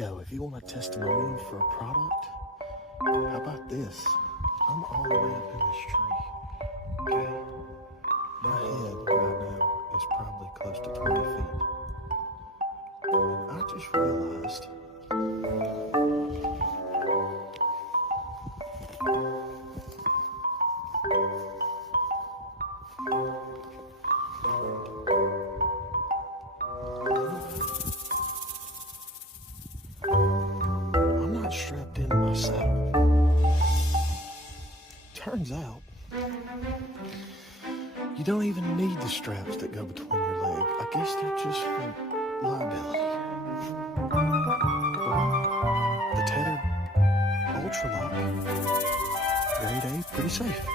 Yo, if you want a testimonial for a product, how about this? I'm all the way up in this tree, okay? My head right now is probably close to 20 feet. And I just realized I'm not strapped into my saddle. Turns out, you don't even need the straps that go between your legs. I guess they're just for liability. The tethered ultralock, grade A, pretty safe.